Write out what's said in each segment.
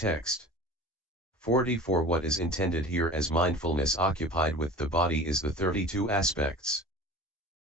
Text 44. What is intended here as mindfulness occupied with the body is the 32 aspects.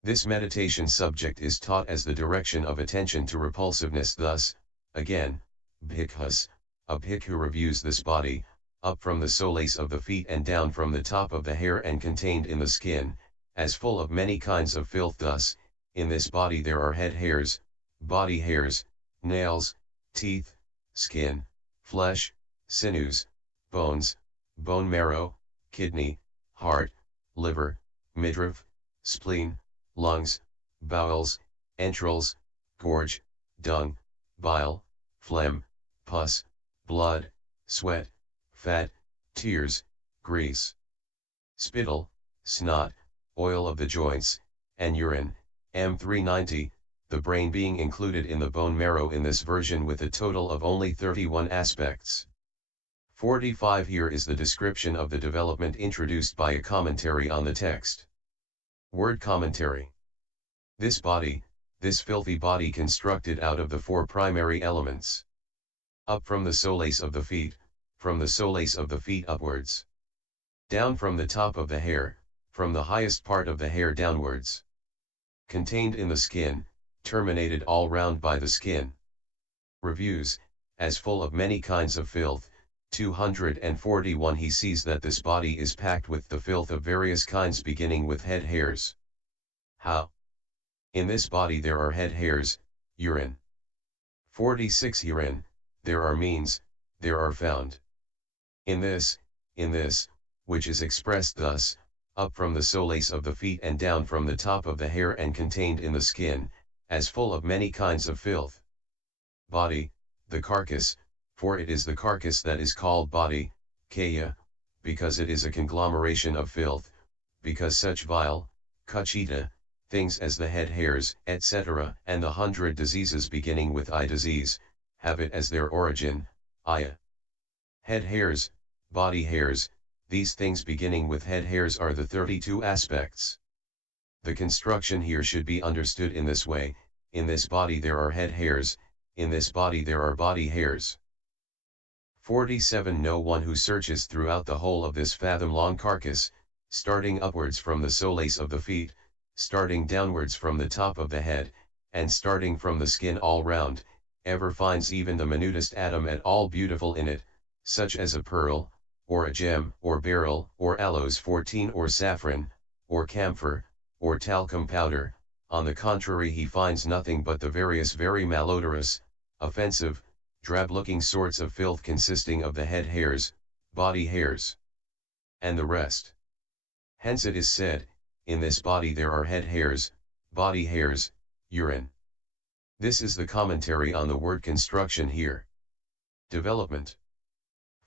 This meditation subject is taught as the direction of attention to repulsiveness. Thus, again, bhikkhus, a bhikkhu reviews this body, up from the soles of the feet and down from the top of the hair and contained in the skin, as full of many kinds of filth. Thus, in this body there are head hairs, body hairs, nails, teeth, skin, flesh, sinews, bones, bone marrow, kidney, heart, liver, midriff, spleen, lungs, bowels, entrails, gorge, dung, bile, phlegm, pus, blood, sweat, fat, tears, grease, spittle, snot, oil of the joints, and urine. M390, the brain being included in the bone marrow in this version with a total of only 31 aspects. 45. Here is the description of the development introduced by a commentary on the text. Word commentary. This body, this filthy body constructed out of the 4 primary elements. Up from the soles of the feet, from the soles of the feet upwards. Down from the top of the hair, from the highest part of the hair downwards. Contained in the skin, terminated all round by the skin. Reviews, as full of many kinds of filth. 241. He sees that this body is packed with the filth of various kinds beginning with head hairs. How? In this body there are head hairs, urine. 46. Herein, there are means, there are found. In this, which is expressed thus, up from the soles of the feet and down from the top of the hair and contained in the skin, as full of many kinds of filth. Body, the carcass, for it is the carcass that is called body, kaya, because it is a conglomeration of filth, because such vile, kachita, things as the head hairs, etc., and the 100 diseases beginning with eye disease, have it as their origin, aya. Head hairs, body hairs, these things beginning with head hairs are the 32 aspects. The construction here should be understood in this way: in this body there are head hairs, in this body there are body hairs. 47. No one who searches throughout the whole of this fathom-long carcass, starting upwards from the soles of the feet, starting downwards from the top of the head, and starting from the skin all round, ever finds even the minutest atom at all beautiful in it, such as a pearl, or a gem, or beryl, or aloes 14, or saffron, or camphor, or talcum powder. On the contrary, he finds nothing but the various very malodorous, offensive, drab-looking sorts of filth consisting of the head hairs, body hairs, and the rest. Hence it is said, in this body there are head hairs, body hairs, urine. This is the commentary on the word construction here. Development.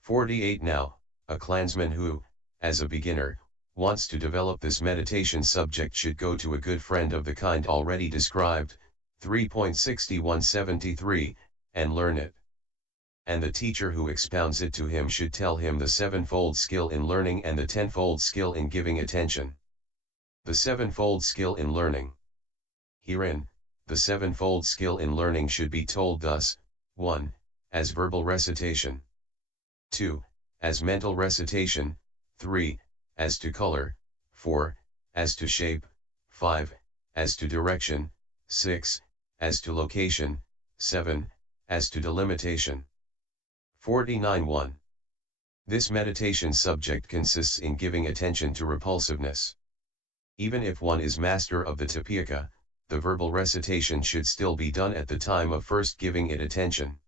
48. Now, a clansman who, as a beginner, wants to develop this meditation subject should go to a good friend of the kind already described, 3.6173, and learn it. And the teacher who expounds it to him should tell him the 7-fold skill in learning and the 10-fold skill in giving attention. The 7-fold skill in learning. Herein, the 7-fold skill in learning should be told thus: 1. As verbal recitation. 2. As mental recitation. 3. As to color. 4. As to shape. 5. As to direction. 6. As to location. 7. As to delimitation. 49.1. This meditation subject consists in giving attention to repulsiveness. Even if one is master of the Tipika, the verbal recitation should still be done at the time of first giving it attention.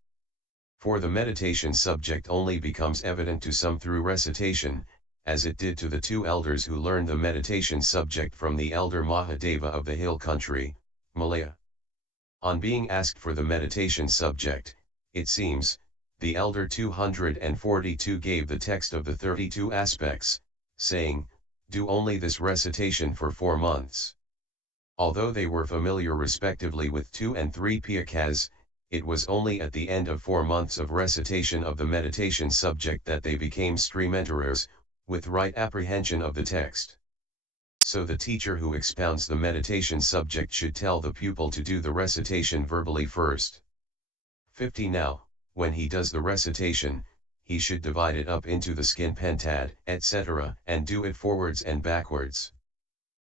For the meditation subject only becomes evident to some through recitation, as it did to the 2 elders who learned the meditation subject from the elder Mahadeva of the hill country, Malaya. On being asked for the meditation subject, it seems, the elder 242 gave the text of the 32 aspects, saying, "Do only this recitation for 4 months." Although they were familiar respectively with 2 and 3 piyakas, it was only at the end of 4 months of recitation of the meditation subject that they became streamenterers, with right apprehension of the text. So the teacher who expounds the meditation subject should tell the pupil to do the recitation verbally first. 50. Now, when he does the recitation, he should divide it up into the skin pentad, etc., and do it forwards and backwards.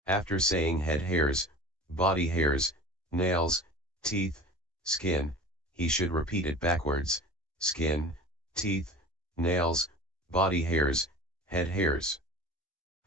After saying head hairs, body hairs, nails, teeth, skin, he should repeat it backwards, skin, teeth, nails, body hairs, head hairs.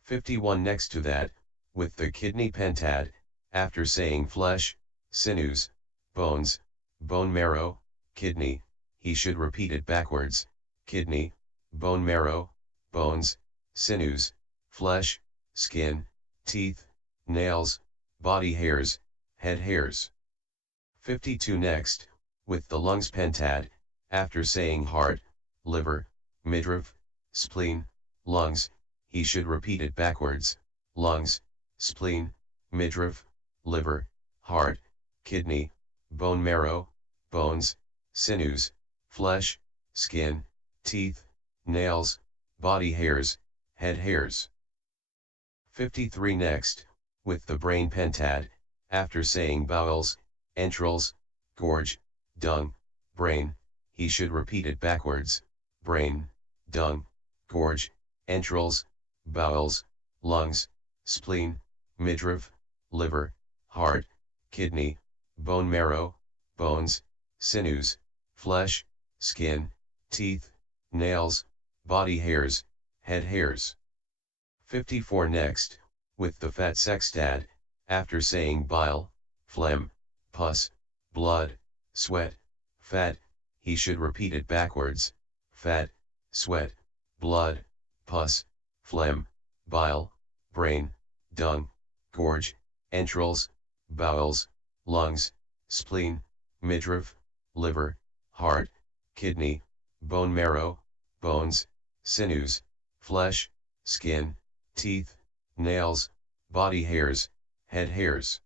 51 Next to that, with the kidney pentad, after saying flesh, sinews, bones, bone marrow, kidney, he should repeat it backwards, kidney, bone marrow, bones, sinews, flesh, skin, teeth, nails, body hairs, head hairs. 52 Next, with the lungs pentad, after saying heart, liver, midriff, spleen, lungs, he should repeat it backwards, lungs, spleen, midriff, liver, heart, kidney, bone marrow, bones, sinews, flesh, skin, teeth, nails, body hairs, head hairs. 53 Next, with the brain pentad, after saying bowels, entrails, gorge, dung, brain, he should repeat it backwards, brain, dung, gorge, entrails, bowels, lungs, spleen, midriff, liver, heart, kidney, bone marrow, bones, sinews, flesh, skin, teeth, nails, body hairs, head hairs. 54 Next, with the fat sextad, after saying bile, phlegm, pus, blood, sweat, fat, he should repeat it backwards, fat, sweat, blood, pus, phlegm, bile, brain, dung, gorge, entrails, bowels, lungs, spleen, midriff, liver, heart, kidney, bone marrow, bones, sinews, flesh, skin, teeth, nails, body hairs, head hairs.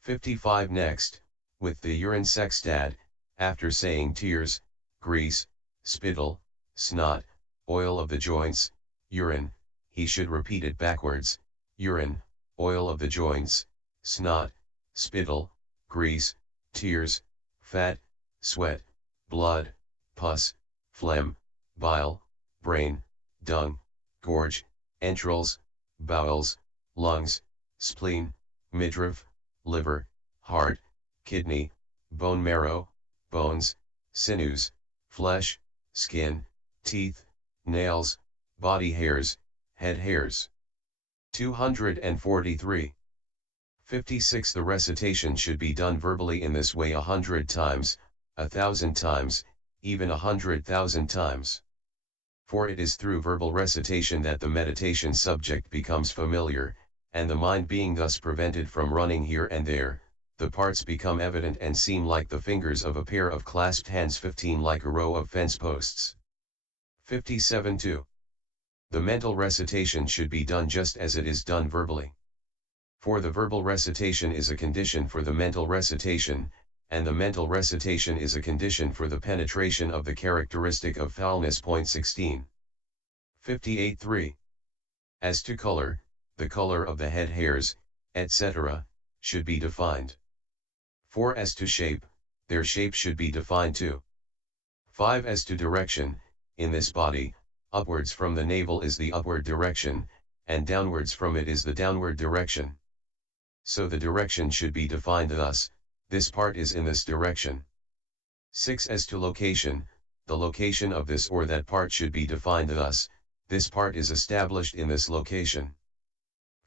55 Next, with the urine sextad, after saying tears, grease, spittle, snot, oil of the joints, urine, he should repeat it backwards, urine, oil of the joints, snot, spittle, grease, tears, fat, sweat, blood, pus, phlegm, bile, brain, dung, gorge, entrails, bowels, lungs, spleen, midriff, liver, heart, kidney, bone marrow, bones, sinews, flesh, skin, teeth, nails, body hairs, head hairs. 243. 56 The recitation should be done verbally in this way 100 times, 1,000 times, even 100,000 times. For it is through verbal recitation that the meditation subject becomes familiar, and the mind being thus prevented from running here and there, the parts become evident and seem like the fingers of a pair of clasped hands. 15 Like a row of fence posts. 57 2. The mental recitation should be done just as it is done verbally. For the verbal recitation is a condition for the mental recitation, and the mental recitation is a condition for the penetration of the characteristic of foulness. 16. 58 3. As to color, the color of the head hairs, etc., should be defined. 4. As to shape, their shape should be defined too. 5. As to direction, in this body, upwards from the navel is the upward direction, and downwards from it is the downward direction. So the direction should be defined thus, this part is in this direction. 6. As to location, the location of this or that part should be defined thus, this part is established in this location.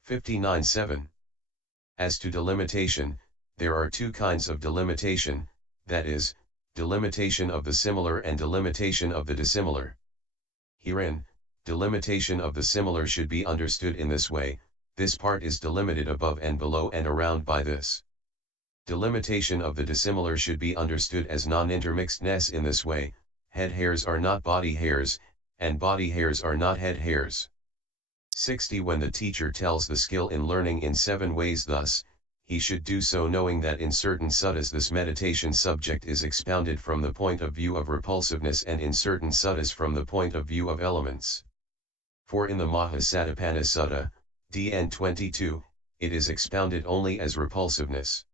59 7. As to delimitation, there are two kinds of delimitation, that is, delimitation of the similar and delimitation of the dissimilar. Herein, delimitation of the similar should be understood in this way, this part is delimited above and below and around by this. Delimitation of the dissimilar should be understood as non-intermixedness in this way, head hairs are not body hairs, and body hairs are not head hairs. 60 When the teacher tells the skill in learning in 7 ways thus, he should do so knowing that in certain suttas this meditation subject is expounded from the point of view of repulsiveness and in certain suttas from the point of view of elements. For in the Mahasatipana Sutta, DN 22, it is expounded only as repulsiveness.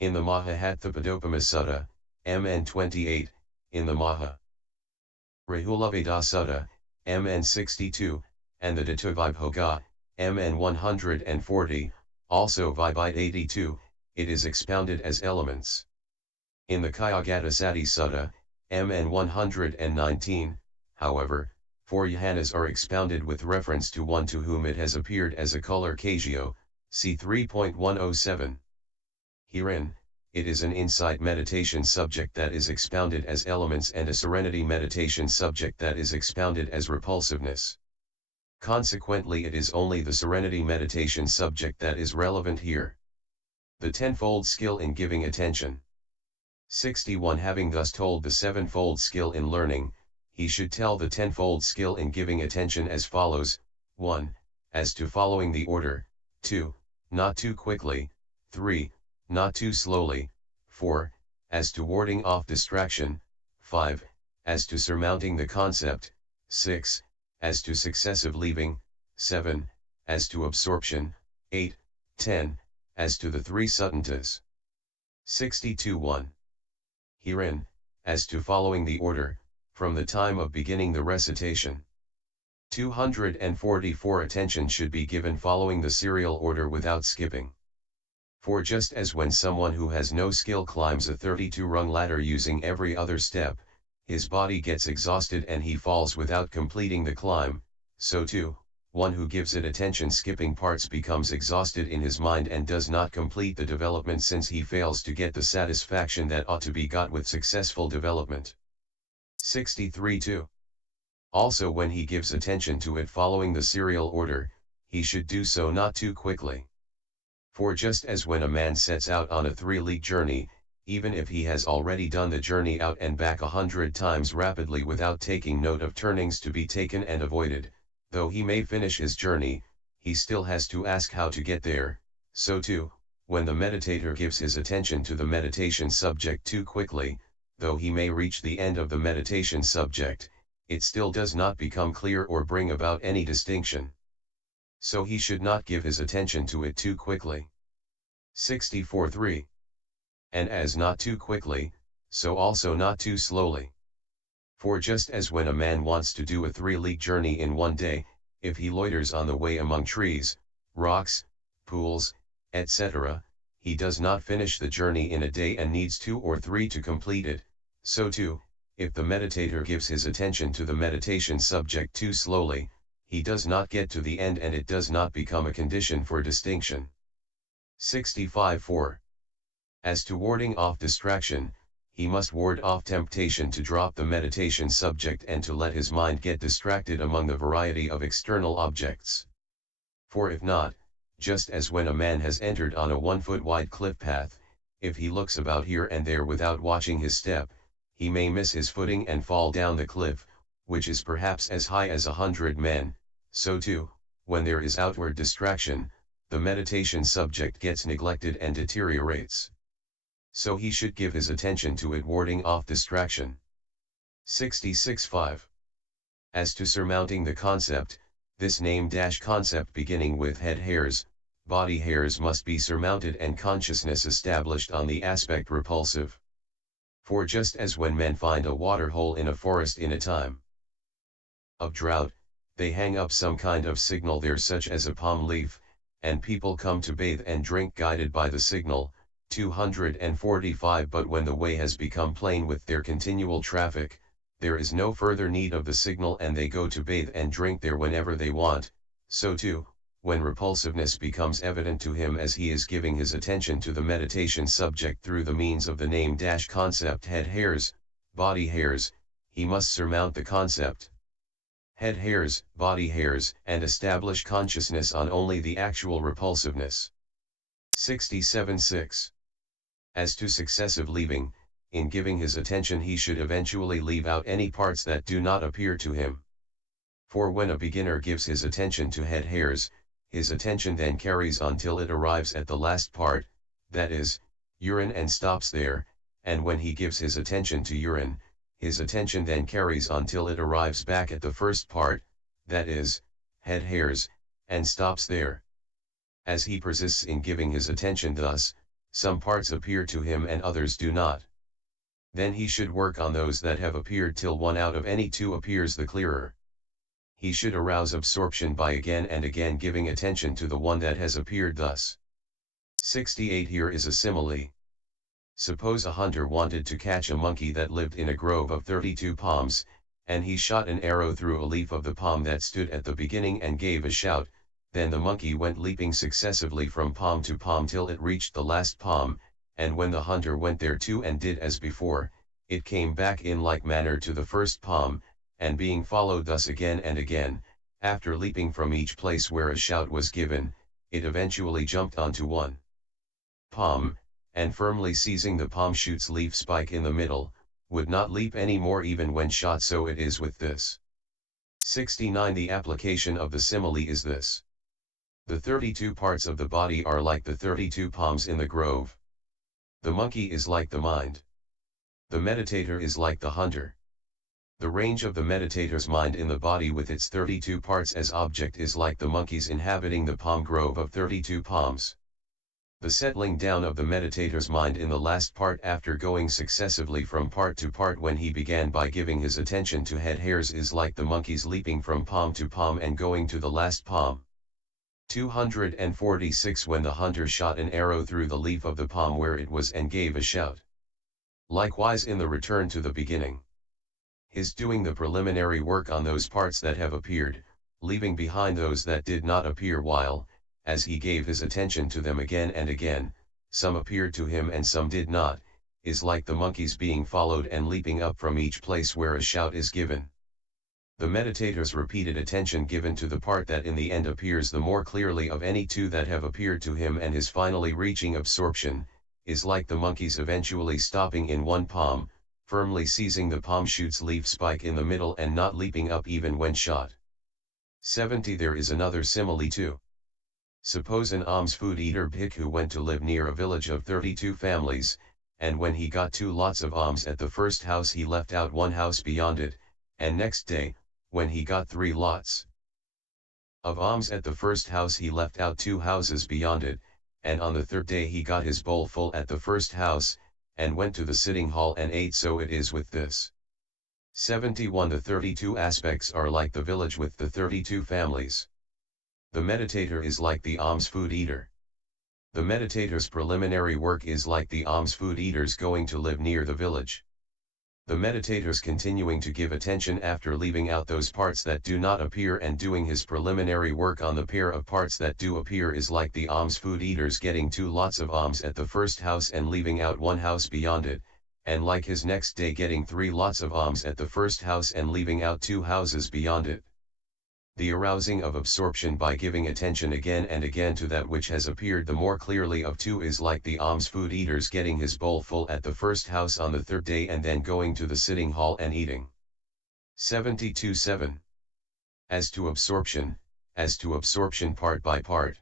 In the Mahahathapadopama Sutta, MN 28, in the Maha Rahulaveda Sutta, MN 62, and the Visuddhimagga, MN 140, also Vibhite 82, it is expounded as elements. In the Kayagatasati Sutta, MN 119, however, 4 yahanas are expounded with reference to one to whom it has appeared as a color Kajio, c. 3.107. Herein, it is an insight meditation subject that is expounded as elements and a serenity meditation subject that is expounded as repulsiveness. Consequently, it is only the serenity meditation subject that is relevant here. The tenfold skill in giving attention. 61. Having thus told the sevenfold skill in learning, he should tell the tenfold skill in giving attention as follows: 1. As to following the order, 2. Not too quickly, 3. Not too slowly, 4. As to warding off distraction, 5. As to surmounting the concept, 6. As to successive leaving, 7. As to absorption, 8, 10. As to the 3 suttantas. 62.1. Herein, as to following the order, from the time of beginning the recitation. 244. Attention should be given following the serial order without skipping. For just as when someone who has no skill climbs a 32-rung ladder using every other step, his body gets exhausted and he falls without completing the climb, so too, one who gives it attention skipping parts becomes exhausted in his mind and does not complete the development, since he fails to get the satisfaction that ought to be got with successful development. 63.2. Also, when he gives attention to it following the serial order, he should do so not too quickly. For just as when a man sets out on a 3-league journey, even if he has already done the journey out and back 100 times rapidly without taking note of turnings to be taken and avoided, though he may finish his journey, he still has to ask how to get there. So too, when the meditator gives his attention to the meditation subject too quickly, though he may reach the end of the meditation subject, it still does not become clear or bring about any distinction. So he should not give his attention to it too quickly. 64.3. And as not too quickly, so also not too slowly. For just as when a man wants to do a 3-league journey in one day, if he loiters on the way among trees, rocks, pools, etc., he does not finish the journey in a day and needs 2 or 3 to complete it, so too, if the meditator gives his attention to the meditation subject too slowly, he does not get to the end and it does not become a condition for distinction. 65.4. As to warding off distraction, he must ward off temptation to drop the meditation subject and to let his mind get distracted among the variety of external objects. For if not, just as when a man has entered on a 1-foot-wide cliff path, if he looks about here and there without watching his step, he may miss his footing and fall down the cliff, which is perhaps as high as 100 men, so too, when there is outward distraction, the meditation subject gets neglected and deteriorates. So he should give his attention to it warding off distraction. 66.5. As to surmounting the concept, this name-concept beginning with head hairs, body hairs must be surmounted and consciousness established on the aspect repulsive. For just as when men find a water hole in a forest in a time of drought, they hang up some kind of signal there such as a palm leaf, and people come to bathe and drink guided by the signal. 245. But when the way has become plain with their continual traffic, there is no further need of the signal and they go to bathe and drink there whenever they want, so too, when repulsiveness becomes evident to him as he is giving his attention to the meditation subject through the means of the name-concept head hairs, body hairs, he must surmount the concept. Head hairs, body hairs, and establish consciousness on only the actual repulsiveness. 67.6. As to successive leaving, in giving his attention he should eventually leave out any parts that do not appear to him. For when a beginner gives his attention to head hairs, his attention then carries on till it arrives at the last part, that is, urine, and stops there, and when he gives his attention to urine, his attention then carries on till it arrives back at the first part, that is, head hairs, and stops there. As he persists in giving his attention thus, some parts appear to him and others do not. Then he should work on those that have appeared till one out of any two appears the clearer. He should arouse absorption by again and again giving attention to the one that has appeared thus. 68. Here is a simile. Suppose a hunter wanted to catch a monkey that lived in a grove of 32 palms, and he shot an arrow through a leaf of the palm that stood at the beginning and gave a shout. Then the monkey went leaping successively from palm to palm till it reached the last palm, and when the hunter went there too and did as before, it came back in like manner to the first palm, and being followed thus again and again, after leaping from each place where a shout was given, it eventually jumped onto one palm, and firmly seizing the palm shoot's leaf spike in the middle, would not leap any more even when shot. So it is with this. 69. The application of the simile is this. The 32 parts of the body are like the 32 palms in the grove. The monkey is like the mind. The meditator is like the hunter. The range of the meditator's mind in the body with its 32 parts as object is like the monkey's inhabiting the palm grove of 32 palms. The settling down of the meditator's mind in the last part after going successively from part to part when he began by giving his attention to head hairs is like the monkey's leaping from palm to palm and going to the last palm. 246. When the hunter shot an arrow through the leaf of the palm where it was and gave a shout. Likewise in the return to the beginning. His doing the preliminary work on those parts that have appeared, leaving behind those that did not appear while, as he gave his attention to them again and again, some appeared to him and some did not, is like the monkey's being followed and leaping up from each place where a shout is given. The meditator's repeated attention given to the part that in the end appears the more clearly of any two that have appeared to him and his finally reaching absorption, is like the monkey's eventually stopping in one palm, firmly seizing the palm shoot's leaf spike in the middle and not leaping up even when shot. 70. There is another simile too. Suppose an alms food eater bhikkhu went to live near a village of 32 families, and when he got 2 lots of alms at the first house he left out 1 house beyond it, and next day, when he got 3 lots of alms at the first house he left out 2 houses beyond it, and on the 3rd day he got his bowl full at the first house, and went to the sitting hall and ate. So it is with this. 71. The 32 aspects are like the village with the 32 families. The meditator is like the alms food eater. The meditator's preliminary work is like the alms food eater's going to live near the village. The meditator's continuing to give attention after leaving out those parts that do not appear and doing his preliminary work on the pair of parts that do appear is like the alms food eater's getting 2 lots of alms at the first house and leaving out 1 house beyond it, and like his next day getting 3 lots of alms at the first house and leaving out 2 houses beyond it. The arousing of absorption by giving attention again and again to that which has appeared the more clearly of 2 is like the alms food eater's getting his bowl full at the first house on the 3rd day and then going to the sitting hall and eating. 72.7. As to absorption part by part.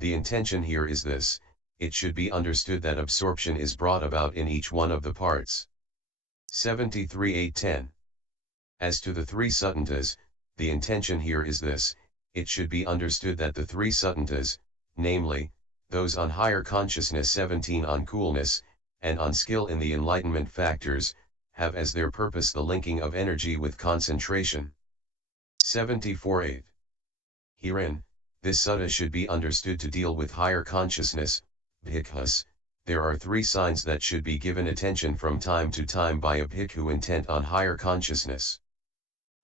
The intention here is this: it should be understood that absorption is brought about in each one of the parts. 73.8.10. As to the 3 sutantas, the intention here is this: it should be understood that the 3 sutantas, namely, those on higher consciousness, 17 on coolness, and on skill in the enlightenment factors, have as their purpose the linking of energy with concentration. 74.8. Herein, this sutta should be understood to deal with higher consciousness, bhikkhus. There are 3 signs that should be given attention from time to time by a bhikkhu intent on higher consciousness.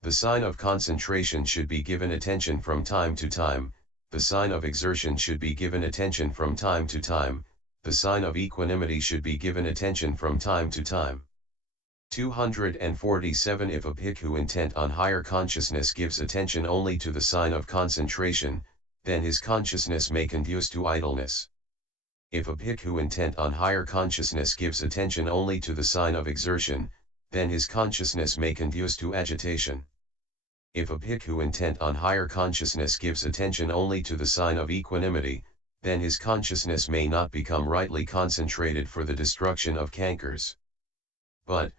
The sign of concentration should be given attention from time to time, the sign of exertion should be given attention from time to time, the sign of equanimity should be given attention from time to time. 247. If a bhikkhu intent on higher consciousness gives attention only to the sign of concentration, then his consciousness may conduce to idleness. If a bhikkhu intent on higher consciousness gives attention only to the sign of exertion, then his consciousness may conduce to agitation. If a bhikkhu intent on higher consciousness gives attention only to the sign of equanimity, then his consciousness may not become rightly concentrated for the destruction of cankers. But,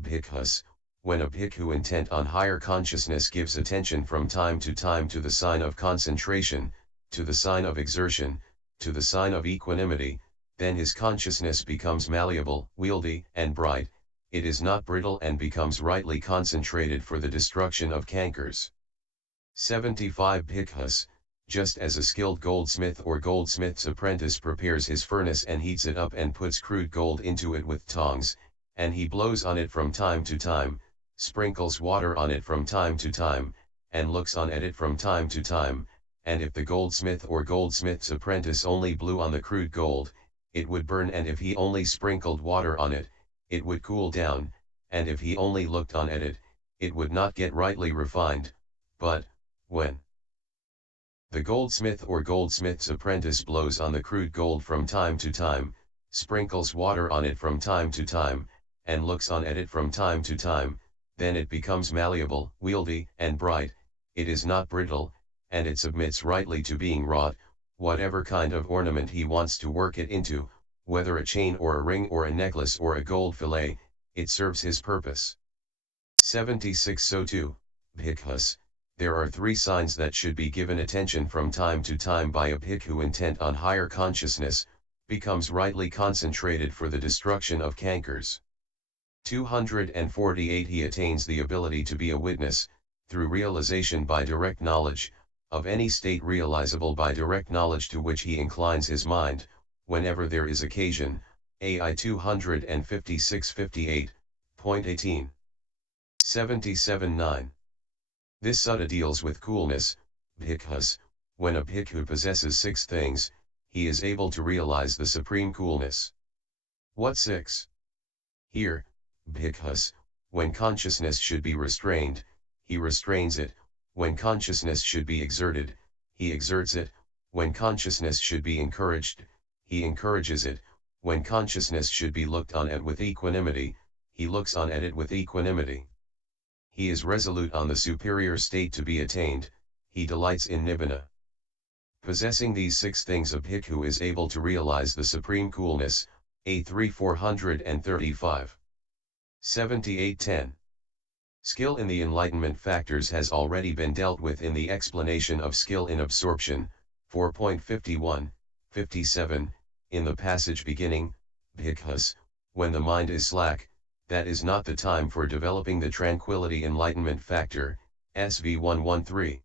bhikkhus, when a bhikkhu intent on higher consciousness gives attention from time to time to the sign of concentration, to the sign of exertion, to the sign of equanimity, then his consciousness becomes malleable, wieldy, and bright, it is not brittle and becomes rightly concentrated for the destruction of cankers. 75 Bhikkhus, just as a skilled goldsmith or goldsmith's apprentice prepares his furnace and heats it up and puts crude gold into it with tongs, and he blows on it from time to time, sprinkles water on it from time to time, and looks on at it from time to time, and if the goldsmith or goldsmith's apprentice only blew on the crude gold, it would burn, and if he only sprinkled water on it, it would cool down, and if he only looked on at it, it would not get rightly refined, but, when the goldsmith or goldsmith's apprentice blows on the crude gold from time to time, sprinkles water on it from time to time, and looks on at it from time to time, then it becomes malleable, wieldy, and bright, it is not brittle, and it submits rightly to being wrought, whatever kind of ornament he wants to work it into, whether a chain or a ring or a necklace or a gold fillet, it serves his purpose. 76 So too, Bhikkhus, there are 3 signs that should be given attention from time to time by a bhikkhu intent on higher consciousness, becomes rightly concentrated for the destruction of cankers. 248 He attains the ability to be a witness, through realization by direct knowledge, of any state realizable by direct knowledge to which he inclines his mind, whenever there is occasion. AI 256-58.18. 77-9. This sutta deals with coolness. Bhikkhus, when a bhikkhu possesses 6 things, he is able to realize the supreme coolness. What 6? Here, Bhikkhus, when consciousness should be restrained, he restrains it, when consciousness should be exerted, he exerts it, when consciousness should be encouraged, he encourages it, when consciousness should be looked on at with equanimity, he looks on at it with equanimity. He is resolute on the superior state to be attained, he delights in nibbana. Possessing these 6 things, a bhikkhu is able to realize the supreme coolness. A3 435. 78-10. Skill in the enlightenment factors has already been dealt with in the explanation of skill in absorption, 4.51, 57, in the passage beginning, Bhikkhus, when the mind is slack, that is not the time for developing the tranquility enlightenment factor, SV 113.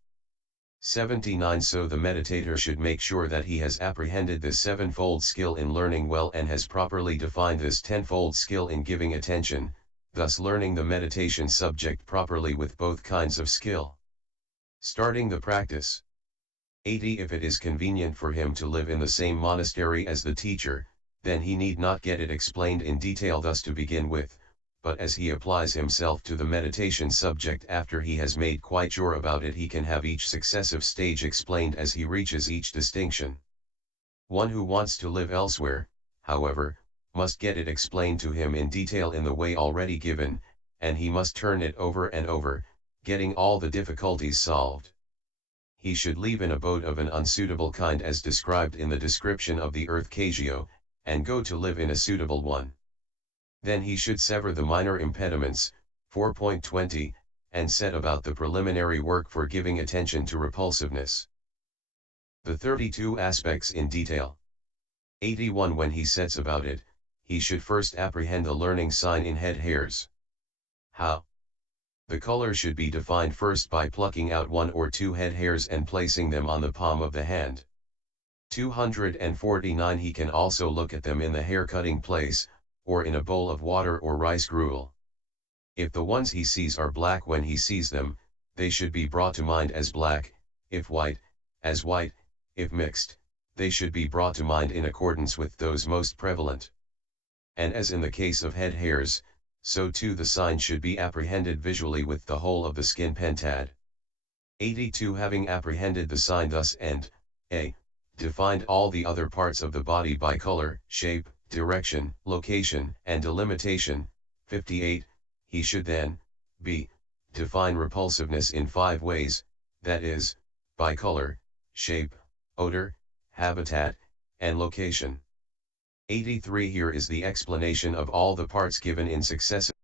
79 So the meditator should make sure that he has apprehended this 7-fold skill in learning well and has properly defined this 10-fold skill in giving attention, thus learning the meditation subject properly with both kinds of skill. Starting the practice. 80 If it is convenient for him to live in the same monastery as the teacher, then he need not get it explained in detail thus to begin with, but as he applies himself to the meditation subject after he has made quite sure about it, he can have each successive stage explained as he reaches each distinction. One who wants to live elsewhere, however, must get it explained to him in detail in the way already given, and he must turn it over and over, getting all the difficulties solved. He should leave an abode of an unsuitable kind as described in the description of the earth Kagyo, and go to live in a suitable one. Then he should sever the minor impediments, 4.20, and set about the preliminary work for giving attention to repulsiveness. The 32 aspects in detail. 81 When he sets about it, he should first apprehend the learning sign in head hairs. How? The color should be defined first by plucking out 1 or 2 head hairs and placing them on the palm of the hand. 249 He can also look at them in the hair cutting place, or in a bowl of water or rice gruel. If the ones he sees are black when he sees them, they should be brought to mind as black, if white, as white, if mixed, they should be brought to mind in accordance with those most prevalent. And as in the case of head hairs, so too the sign should be apprehended visually with the whole of the skin pentad. 82 Having apprehended the sign thus and, a. defined all the other parts of the body by color, shape, direction, location, and delimitation, 58, he should then, b. define repulsiveness in 5 ways, that is, by color, shape, odor, habitat, and location. 83 Here is the explanation of all the parts given in successive